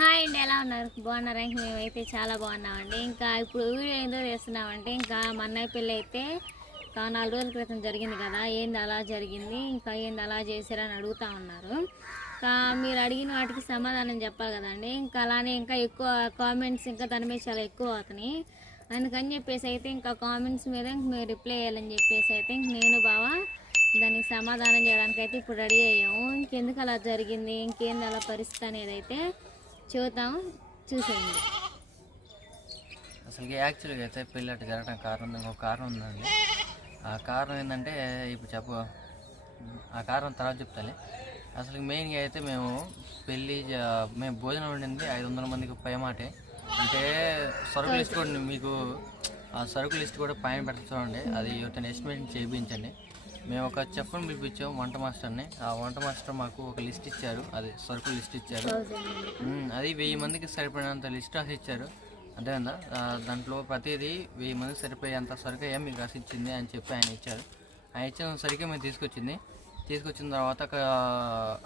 Hi అండి ఎలా ఉన్నారు? బాగున్నారా? ఇంక మేమైతే చాలా బాగున్నామండి. ఇంకా ఇప్పుడు వీడియో ఏందో చేస్తున్నామంటే ఇంకా మా అన్నయ్య పెళ్ళి అయితే నాలుగు రోజుల క్రితం జరిగింది కదా. ఏంది అలా జరిగింది? ఇంకా ఏంది అలా చేశారని అడుగుతా ఉన్నారు. ఇంకా మీరు అడిగిన వాటికి సమాధానం చెప్పాలి కదండి. ఇంకా అలానే ఇంకా ఎక్కువ కామెంట్స్ ఇంకా దాని మీద చాలా ఎక్కువ అవుతున్నాయి. అందుకని చెప్పేసి అయితే ఇంకా కామెంట్స్ మీద ఇంక మీరు రిప్లై చేయాలని చెప్పేసి అయితే ఇంక నేను బావా దానికి సమాధానం చేయడానికి అయితే ఇప్పుడు రెడీ అయ్యాము. ఇంకెందుకు అలా జరిగింది? ఇంకేంది అలా పరిస్థితి అనేది అయితే చూద్దాం చూసేయండి. అసలు యాక్చువల్గా అయితే పెళ్ళి అట్లా జరగడం కారణం ఇంకొక కారణం ఉందండి. ఆ కారణం ఏంటంటే ఇప్పుడు చెప్పు ఆ కారణం తర్వాత చెప్తాలి అసలు మెయిన్గా అయితే మేము పెళ్ళి మేము భోజనం వండింది ఐదు వందల మందికి పైమాటే అంటే సరుకు లిస్ట్ కూడా మీకు ఆ సరుకు లిస్ట్ కూడా పైన పెట్టండి అది ఇతను ఎస్టిమేషన్ చేయించండి. మేము ఒక చెఫ్ని పిలిపించాం వంట మాస్టర్ని. ఆ వంట మాస్టర్ మాకు ఒక లిస్ట్ ఇచ్చారు. అది సరుకు లిస్ట్ ఇచ్చారు. అది వెయ్యి మందికి సరిపడినంత లిస్ట్ రాసి ఇచ్చారు అంతేనా దాంట్లో ప్రతిదీ వెయ్యి మందికి సరిపోయేంత సరుకు అయ్యా మీకు రాసి ఇచ్చింది అని చెప్పి ఆయన ఇచ్చారు. ఆయన ఇచ్చిన సరిగ్గా మేము తీసుకొచ్చింది. తీసుకొచ్చిన తర్వాత అక్కడ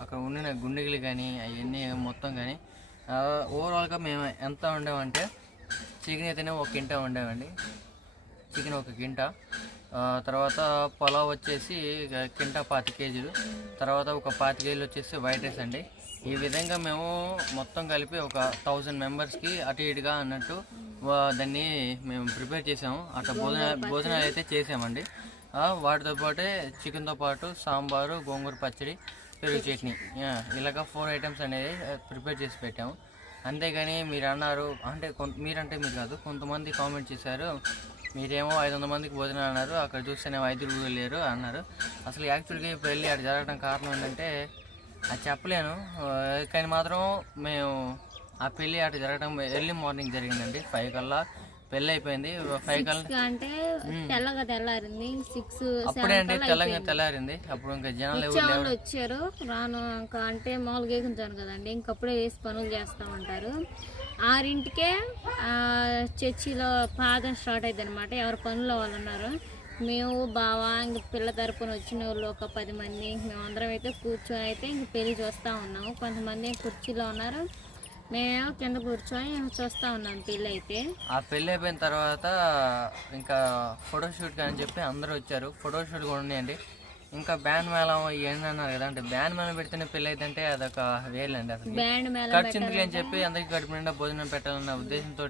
అక్కడ ఉండిన గుండెలు కానీ అవన్నీ మొత్తం కానీ ఓవరాల్గా మేము ఎంత వండామంటే చికెన్ అయితేనే ఒక కింటా వండామండి. చికెన్ ఒక కింట తర్వాత పొలావ్ వచ్చేసి కింటా కింట పాతి కేజీలు. తర్వాత ఒక పాతి కేజీలు వచ్చేసి వైట్ రైస్ అండి. ఈ విధంగా మేము మొత్తం కలిపి ఒక థౌజండ్ మెంబర్స్కి అటు ఇటుగా అన్నట్టు దాన్ని మేము ప్రిపేర్ చేసాము. అట్లా భోజన భోజనాలు అయితే చేసామండి. వాటితో పాటే చికెన్తో పాటు సాంబారు గోంగూర పచ్చడి పెరుగు చట్నీ. ఇలాగ ఫోర్ ఐటమ్స్ అనేది ప్రిపేర్ చేసి పెట్టాము. అంతేగాని మీరు అన్నారు అంటే కొంత మీరంటే మీరు కాదు కొంతమంది కామెంట్ చేశారు మీరేమో ఐదు వందల మందికి భోజనం అన్నారు. అక్కడ చూస్తేనేమో ఐదుగురు కూడా లేరు అన్నారు. అసలు యాక్చువల్గా ఈ పెళ్ళి అక్కడ జరగడం కారణం ఏంటంటే అది చెప్పలేను. కానీ మాత్రం మేము ఆ పెళ్ళి అటు జరగడం ఎర్లీ మార్నింగ్ జరిగిందండి. ఫైవ్ కల్లా పెళ్ళి అయిపోయింది. ఫైవ్ కల్లా అంటే తెల్లగా తెల్లారింది. సిక్స్ అప్పుడే అండి తెలంగాణ తెల్లారింది. అప్పుడు ఇంకా జనాలు ఎవరు వాళ్ళు వచ్చారు. రాను ఇంకా అంటే మామూలుగా వేకుంటాను కదండి. ఇంకప్పుడే వేసి పనులు చేస్తూ ఉంటారు. ఆరింటికే చర్చిలో పాదం స్టార్ట్ అయింది అనమాట ఎవరి పనుల్లో వాళ్ళు ఉన్నారు మేము బావా ఇంక పిల్ల తరపున వచ్చిన వాళ్ళు ఒక పది మంది మేమందరం అయితే కూర్చొని అయితే ఇంక పెళ్ళి చూస్తూ ఉన్నాము. కొంతమంది కుర్చీలో ఉన్నారు. మేము కింద కూర్చొని చూస్తూ ఉన్నాం పెళ్ళి అయితే. ఆ పెళ్ళి అయిపోయిన తర్వాత ఇంకా ఫోటోషూట్ అని చెప్పి అందరూ వచ్చారు. ఫోటోషూట్ కూడా ఉన్నాయండి. ఇంకా బ్యాన్ మేళం ఇవన్నీ అన్నారు కదా అంటే బ్యాన్ మేళం పెడితేనే పెళ్ళి అయితే అదొక వేలండి అసలు. బ్యాండ్ మేళ ఖర్చు ఎందుకు అని చెప్పి అందరికి కడుపు నిండా భోజనం పెట్టాలన్న ఉద్దేశంతో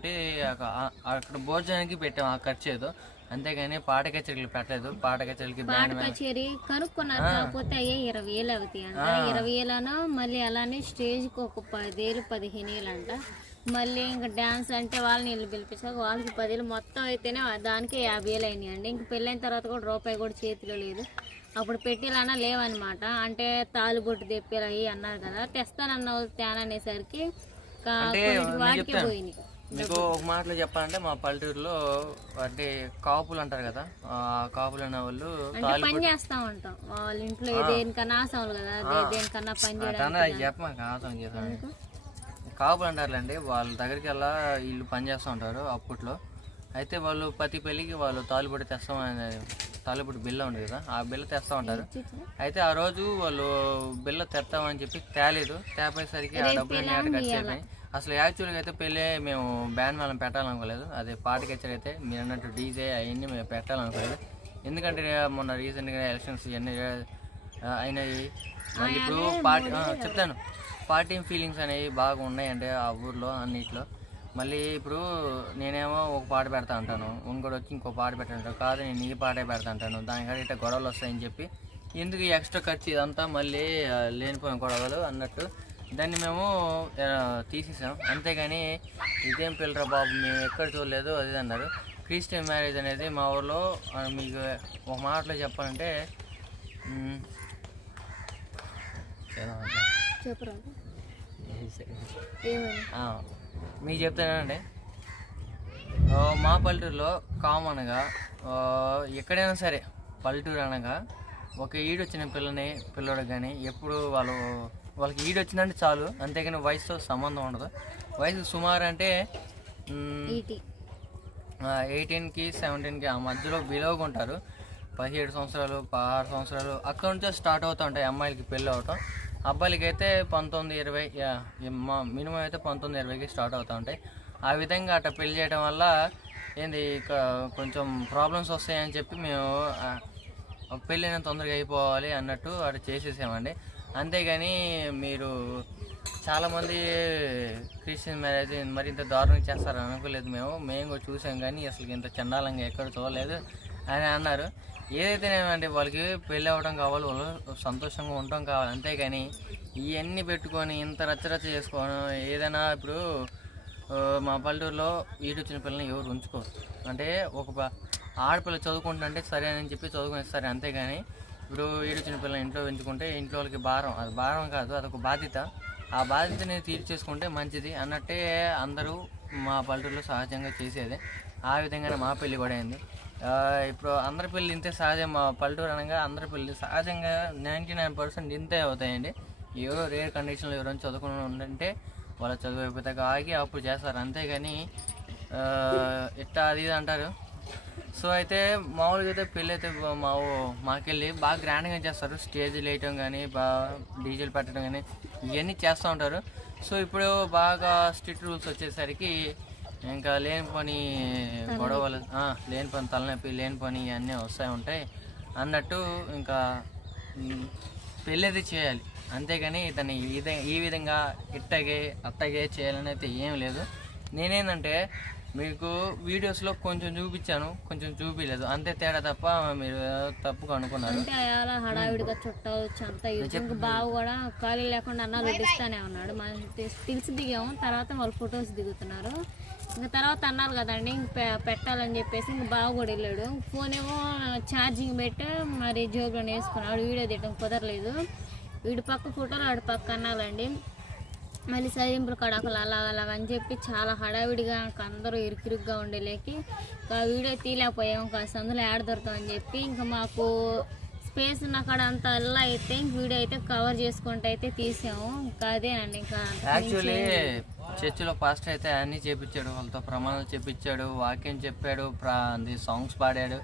అక్కడ భోజనానికి పెట్టాం ఆ ఖర్చు ఏదో అంతేగాని పాట కచేరీలు పెట్టలేదు. పాట బ్యాండ్ మేళం కచేరీ కనుక్కున్నారు కాకపోతే అయ్యే ఇరవై వేలు అవుతాయి అంట ఇరవై వేలను మళ్ళీ అలానే స్టేజ్కి ఒక పదివేలు పదిహేను వేలు అంట మళ్ళీ ఇంకా డ్యాన్స్ అంటే వాళ్ళని వీళ్ళు పిలిపించాక వాళ్ళకి పదివేలు మొత్తం అయితేనే దానికి యాభై వేలు అయినాయి అండి ఇంక పెళ్ళైన తర్వాత కూడా రూపాయి కూడా చేతిలో లేదు. అప్పుడు పెట్టేలానా లేవన్నమాట. అంటే తాలుబొట్టు తెప్పేలా అయ్యి అన్నారు కదా. తెస్తానన్న తేననేసరికి వాటికే పోయినాయి. మీకు ఒక మాటలో చెప్పాలంటే మా పల్లెటూరులో అంటే కాపులు అంటారు కదా. ఆ కాపులు అనే వాళ్ళు పని చేస్తా ఉంటాం వాళ్ళ ఇంట్లో దేనికన్నా ఆసాములు కదా. దేనికన్నా పని అటన్నా చెప్పమాక చేశాను కాపులు అంటారులేండి వాళ్ళ దగ్గరికి వెళ్ళా వీళ్ళు పని చేస్తూ ఉంటారు అప్పట్లో. అయితే వాళ్ళు ప్రతి పెళ్ళికి వాళ్ళు తాలుబడి తెస్తామని తాలుబడి బిల్ల ఉంది కదా ఆ బిల్ల తెస్తూ ఉంటారు. అయితే ఆ రోజు వాళ్ళు బిల్ల తెస్తామని చెప్పి తేలేదు. తేపేసరికి ఆ డబ్బులన్నీ ఖర్చు అయిపోయి అసలు యాక్చువల్గా అయితే పెళ్ళి మేము బ్యాన్ మేళం పెట్టాలనుకోలేదు. అదే పాట కచేరీ అయితే మీరు అన్నట్టు డీజే అవన్నీ మేము పెట్టాలనుకోలేదు. ఎందుకంటే మొన్న రీసెంట్గా ఎలక్షన్స్ ఇవన్నీ అయినాయి. మళ్ళీ ఇప్పుడు పార్టీ ఆ, చెప్తాను. పార్టీ ఫీలింగ్స్ అనేవి బాగా ఉన్నాయండి ఆ ఊర్లో అన్నిట్లో. మళ్ళీ ఇప్పుడు నేనేమో ఒక పాట పెడతా అంటాను. ఇంకోటి వచ్చి ఇంకో పాట పెట్టంటాను కాదు నేను ఈ పాటే పెడతా అంటాను. దానికంటే ఇట్లా గొడవలు వస్తాయని చెప్పి ఎందుకు ఎక్స్ట్రా ఖర్చు ఇదంతా మళ్ళీ లేనిపోయిన గొడవలు అన్నట్టు దాన్ని మేము తీసేసాం. అంతేగాని ఇదేం పిల్లరా బాబు మేము ఎక్కడ చూడలేదు అది అన్నారు. క్రిస్టియన్ మ్యారేజ్ అనేది మా ఊర్లో మీకు ఒక మాటలో చెప్పాలంటే చెప్పురా మీకు చెప్తానండి మా పల్లెటూరులో కామన్గా ఎక్కడైనా సరే పల్లెటూరు అనగా ఒక ఈడొచ్చిన పిల్లని పిల్లడు కానీ ఎప్పుడు వాళ్ళు వాళ్ళకి ఈడొచ్చిందంటే చాలు. అంతేగాని వయసుతో సంబంధం ఉండదు. వయసు సుమారు అంటే ఎయిటీన్కి సెవెంటీన్కి ఆ మధ్యలో బిలోగా ఉంటారు. పదిహేడు సంవత్సరాలు పదహారు సంవత్సరాలు అక్కడ నుంచే స్టార్ట్ అవుతూ ఉంటాయి అమ్మాయిలకి పెళ్ళి అవటం అబ్బాయిలకి అయితే పంతొమ్మిది ఇరవై మినిమం అయితే పంతొమ్మిది ఇరవైకి స్టార్ట్ అవుతూ ఉంటాయి. ఆ విధంగా అట్లా పెళ్ళి చేయడం వల్ల ఏంది కొంచెం ప్రాబ్లమ్స్ వస్తాయని చెప్పి మేము పెళ్ళిన తొందరగా అయిపోవాలి అన్నట్టు అటు చేసేసామండి. అంతేగాని మీరు చాలామంది క్రిస్టియన్ మ్యారేజ్ మరి ఇంత దారుణంగా చేస్తారని అనుకోలేదు మేము. మేము చూసాం కానీ అసలు ఇంత చండాలంగా ఎక్కడ చూడలేదు అని అన్నారు. ఏదైతేనేమంటే వాళ్ళకి పెళ్ళి అవ్వడం కావాలి వాళ్ళు సంతోషంగా ఉండటం కావాలి అంతేగాని ఇవన్నీ పెట్టుకొని ఇంత రచ్చరచ్చ చేసుకోవడం ఏదైనా ఇప్పుడు మా పల్లెటూరులో ఈడొచ్చిన పిల్లల్ని ఎవరు ఉంచుకోరు. అంటే ఒక ఆడపిల్ల చదువుకుంటుంటే సరే అని చెప్పి చదువుకునేస్తారు అంతేగాని ఇప్పుడు ఈడొచ్చిన పిల్లల్ని ఇంట్లో పెంచుకుంటే ఇంట్లో వాళ్ళకి భారం. అది భారం కాదు అదొక బాధ్యత. ఆ బాధ్యతని తీర్చేసుకుంటే మంచిది అన్నట్టే అందరూ మా పల్లెటూరులో సహజంగా చేసేది. ఆ విధంగానే మా పెళ్ళి కూడా అయింది. ఇప్పుడు అందరి పెళ్ళి ఇంతే సహజం. మా పల్లెటూరు అనగా అందరి పెళ్ళి సహజంగా నైంటీ నైన్ పర్సెంట్ ఇంతే అవుతాయండి. ఎవరో రేర్ కండిషన్లో ఎవరైనా చదువుకుని ఉందంటే వాళ్ళ చదువు అయిపోతాక ఆగి అప్పుడు చేస్తారు. అంతేగాని ఆ, ఇట్టా అది ఇది అంటారు. సో అయితే మామూలుగా అయితే పెళ్ళి అయితే మా మాకెళ్ళి బాగా గ్రాండ్గా చేస్తారు. స్టేజ్ వేయటం కానీ బాగా డీజిల్ పెట్టడం కానీ ఇవన్నీ చేస్తూ ఉంటారు. సో ఇప్పుడు బాగా స్ట్రిక్ట్ రూల్స్ వచ్చేసరికి ఇంకా లేని పని గొడవలు లేని పని తలనొప్పి లేని పని ఇవన్నీ వస్తూ ఉంటాయి. అన్నట్టు ఇంకా మ్, పెళ్ళి అయితే చేయాలి. అంతేగాని దాన్ని ఈ విధంగా ఈ విధంగా ఇట్టగే అట్టగే చేయాలని అయితే ఏం లేదు. నేనేంటంటే మీకు వీడియోస్లో కొంచెం చూపించాను కొంచెం చూపించలేదు అంతే తేడా తప్ప మీరు తప్పుగా అనుకున్నారు. అంటే అలా హడావిడిగా చుట్టాలు వచ్చి అంతా ఇంకా బావ కూడా ఖాళీ లేకుండా అన్నాలు వడ్డిస్తానే ఉన్నాడు. మనం తెలిసి దిగాము. తర్వాత వాళ్ళు ఫొటోస్ దిగుతున్నారు. ఇంకా తర్వాత అన్నారు కదండి ఇంక పెట్టాలని చెప్పేసి ఇంక బావ కూడా వెళ్ళాడు. ఫోన్ ఏమో ఛార్జింగ్ పెట్టి మరి జోబులో వేసుకున్నాడు వీడియో తీయడం కుదరలేదు. వీడి పక్క ఫోటోలు ఆడి పక్క అన్నాలండి. మళ్ళీ సరింపులు కడకలు అలాగ అలాగ అని చెప్పి చాలా హడావిడిగా ఇంకా అందరూ ఇరుకిరుగ్గా ఉండేలేకి. ఇంకా వీడియో తీయలేకపోయాం కాస్త అందులో యాడ్ దొరుకుతామని చెప్పి ఇంకా మాకు స్పేస్ ఉన్న కాడ అంతా అల్లా అయితే ఇంక వీడియో అయితే కవర్ చేసుకుంటూ అయితే తీసాము. ఇంకా అదేనండి ఇంకా యాక్చువల్లీ చర్చిలో పాస్టర్ అయితే అన్నీ చేపించాడు వాళ్ళతో ప్రమాణాలు చేపించాడు వాక్యం చెప్పాడు ప్రా అది సాంగ్స్ పాడాడు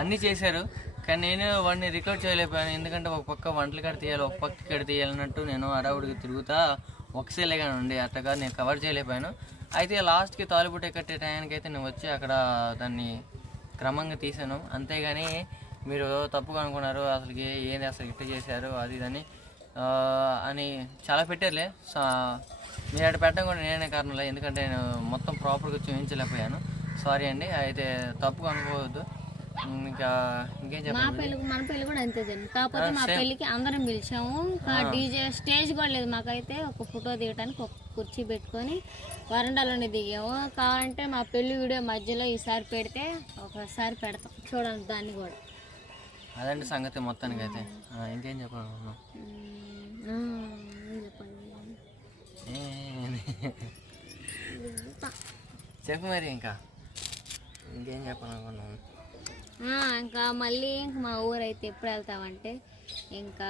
అన్నీ చేశారు. కానీ నేను వాడిని రికార్డ్ చేయలేకపోయాను. ఎందుకంటే ఒక పక్క వంటలు కాడ తీయాలి ఒక పక్క ఇక్కడ తీయాలన్నట్టు నేను అడావుడికి తిరుగుతా ఒకసేలేగా ఉండి అట్టగా నేను కవర్ చేయలేకపోయాను. అయితే లాస్ట్కి తాలిబుట్ట కట్టే టయానికి అయితే నేను వచ్చి అక్కడ దాన్ని క్రమంగా తీసాను అంతేగాని మీరు తప్పుగా అనుకున్నారు అసలుకి ఏంది అసలు ఇట్ట చేశారు అది ఇదని అని చాలా పెట్టారులే. సో మీరు అటు పెట్టడం కూడా నేనే కారణంలే. ఎందుకంటే నేను మొత్తం ప్రాపర్గా చూపించలేకపోయాను సారీ అండి. అయితే తప్పుగా అనుకోవద్దు. ఇంకా ఇంకేం మా మన పెళ్ళి కూడా అంతే జరిగింది కాకపోతే మా పెళ్ళికి అందరం పిలిచాము. డీజే స్టేజ్ కూడా లేదు మాకైతే. ఒక ఫోటో దిగడానికి ఒక కుర్చీ పెట్టుకొని వరండాలోనే దిగాము. కావాలంటే మా పెళ్ళి వీడియో మధ్యలో ఈసారి పెడితే ఒకసారి పెడతాం. చూడండి దాన్ని కూడా. అదండి సంగతి మొత్తానికి అయితే ఇంకేం చెప్పాలనుకున్నాం చెప్పు మరి ఇంకా. ఇంకేం చెప్పాలనుకున్నాం ఆ, ఇంకా మళ్ళీ ఇంక మా ఊరైతే ఎప్పుడు వెళ్తామంటే ఇంకా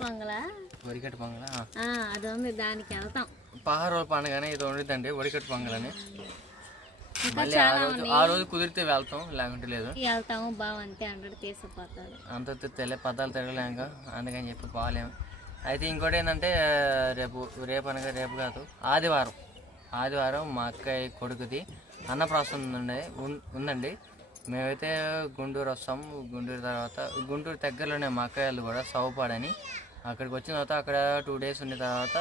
పొంగలా వరికట్టు పొంగల అది ఉంది దానికి వెళ్తాం. పహారోల పండుగనే ఇది ఉండిద్దండి వరికట్టు పొంగలని మళ్ళీ ఆ రోజు ఆ రోజు కుదిరితే వెళ్తాం లేకుంటే లేదు. వెళ్తాము బావ అంతే అంటాడు తీసుకుపోతాడు అంత తెల్ల పదాలు తిరగలేక అందుకని చెప్పి పోలేము అయితే ఇంకోటి ఏంటంటే రేపు రేపు అనగా రేపు కాదు ఆదివారం. ఆదివారం మా అక్కయ్య కొడుకుది అన్నప్రాసం ఉన్- ఉందండి. మేమైతే గుంటూరు వస్తాం గుంటూరు తర్వాత గుంటూరు దగ్గరలోనే మా అక్కయ్యలు కూడా సౌపాడని అక్కడికి వచ్చిన తర్వాత అక్కడ టూ డేస్ ఉండిన తర్వాత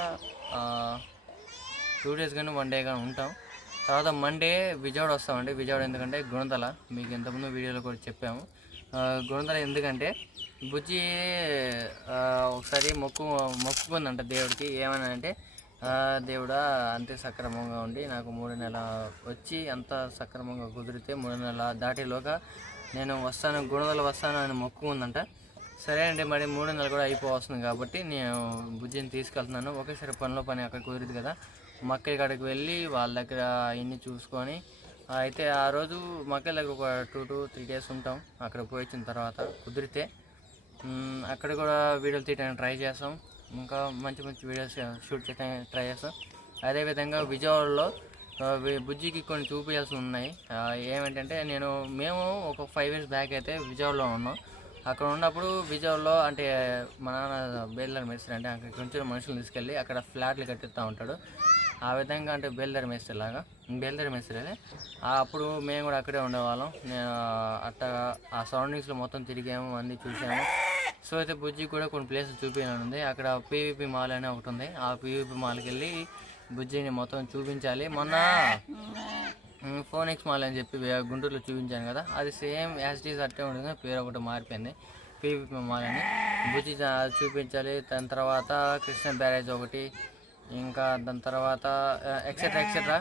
టూ డేస్ కానీ వన్ డే కానీ ఉంటాం. తర్వాత మండే విజయవాడ వస్తామండి. విజయవాడ ఎందుకంటే గుణదల. మీకు ఇంతకుముందు వీడియోలో కూడా చెప్పాము. గుణదల ఎందుకంటే బుజ్జి ఒకసారి మొక్కు మొక్కుకుందంట దేవుడికి. ఏమని అంటే దేవుడా అంతే సక్రమంగా ఉండి నాకు మూడు నెల వచ్చి అంత సక్రమంగా కుదిరితే మూడు నెల దాటిలోగా నేను వస్తాను గుణదల వస్తాను అని మొక్కుకుందంట. సరే అండి మరి మూడు నెలలు కూడా అయిపోవస్తుంది కాబట్టి నేను బుజ్జిని తీసుకెళ్తున్నాను. ఒకేసారి పనిలో పని అక్కడ కుదిరింది కదా. మక్కయ్య కాడికి వెళ్ళి వాళ్ళ దగ్గర అవన్నీ చూసుకొని అయితే ఆ రోజు మక్కయ్య దగ్గర ఒక టూ టు త్రీ డేస్ ఉంటాం. అక్కడ పోయి వచ్చిన తర్వాత కుదిరితే అక్కడ కూడా వీడియోలు తీయడానికి ట్రై చేస్తాం. ఇంకా మంచి మంచి వీడియోస్ షూట్ చేయడానికి ట్రై చేస్తాం. అదేవిధంగా విజయవాడలో బుజ్జికి కొన్ని చూపించాల్సి ఉన్నాయి. ఏమిటంటే నేను మేము ఒక ఫైవ్ ఇయర్స్ బ్యాక్ అయితే విజయవాడలో ఉన్నాం. అక్కడ ఉన్నప్పుడు విజయవాడలో అంటే మా నాన్న బేర్లర్ మెడిసిన్ అంటే అక్కడ కొంచెం మనుషులు తీసుకెళ్ళి అక్కడ ఫ్లాట్లు కట్టిస్తూ ఉంటాడు. ఆ విధంగా అంటే బేల్దారి మేస్త్రి లాగా. బేల్దారి మేస్త్రి అప్పుడు మేము కూడా అక్కడే ఉండేవాళ్ళం. నేను అట్ట ఆ సరౌండింగ్స్లో మొత్తం తిరిగాము అన్నీ చూసాము. సో అయితే బుజ్జి కూడా కొన్ని ప్లేసులు చూపించాలని అక్కడ పీవీపీ మాల్ అనే ఒకటి ఉంది. ఆ పీవీపీ మాల్కి వెళ్ళి బుజ్జిని మొత్తం చూపించాలి. మొన్న ఫోనిక్స్ మాల్ అని చెప్పి గుంటూరులో చూపించాను కదా. అది సేమ్ యాసిటీస్ అట్టే ఉంటుంది. పేరు ఒకటి మారిపోయింది. పీవీపీ మాల్ అని. బుజ్జి చూపించాలి. దాని తర్వాత కృష్ణ బ్యారేజ్ ఒకటి. ఇంకా దాని తర్వాత ఎక్సెట్రా ఎక్సెట్రా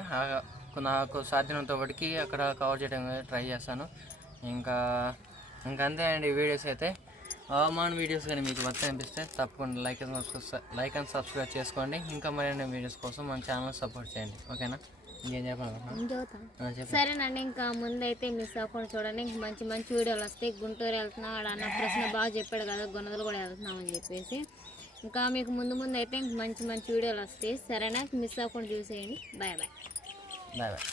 నాకు సాధ్యమైనంత వరకు అక్కడ కవర్ చేయడం ట్రై చేస్తాను. ఇంకా ఇంకా అంతే అండి వీడియోస్ అయితే. హవామాన్ వీడియోస్ కానీ మీకు వర్త అనిపిస్తే తప్పకుండా like and subscribe like and subscribe చేసుకోండి. ఇంకా మరిన్ని వీడియోస్ కోసం మన ఛానల్ సపోర్ట్ చేయండి. ఓకేనా? ఇంకేం చెప్పండి. సరేనండి ఇంకా ముందైతే మిస్ అవ్వకుండా చూడండి. ఇంక మంచి మంచి వీడియోలు వస్తాయి. గుంటూరు వెళ్తున్నాం ఆడ అన్న ప్రశ్న బాగా చెప్పాడు కదా గొనదలు కూడా వెళ్తున్నాం అని చెప్పేసి. ఇంకా మీకు ముందు ముందు అయితే మంచి మంచి వీడియోలు వస్తాయి. సరేనా? మిస్ అవ్వకుండా చూసేయండి. Bye bye. Bye bye.